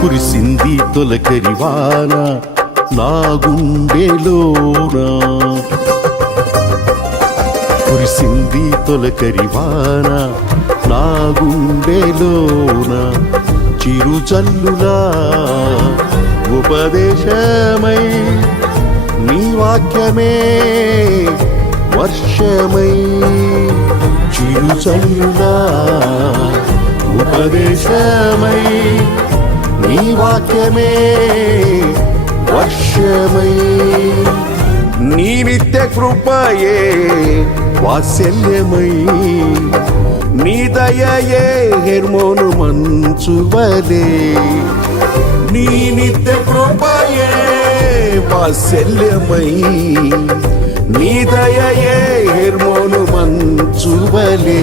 కురిసింది తొలకరివాన నా గుండెలోన, కురిసింది తొలకరివాన నా గుండెలోన, చిరుజల్లులా ఉపదేశమై నీ వాక్యమే వర్షమై, చిరుజల్లులా ఉపదేశమై నీ వాక్యమే వర్షమై, నీ నిత్య కృపయే వాత్సల్యమై, నీ దయయే హెర్మోను మంచువలే, నీ నిత్య కృపయే వాత్సల్యమై, నీ దయయే హెర్మోను మంచువలే,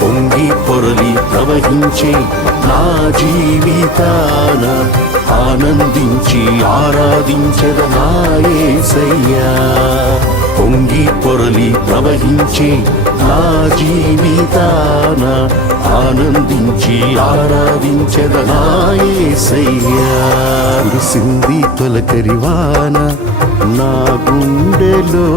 పొంగి పొరలి ప్రవహించే నా జీవితాన ఆనందించి ఆరాధించెద నా యేసయ్యా. పొంగి పొరలి ప్రవహించే నా జీవితాన ఆనందించి ఆరాధించెద నా యేసయ్యా. కురిసింది తొలకరివాన నా గుండెలో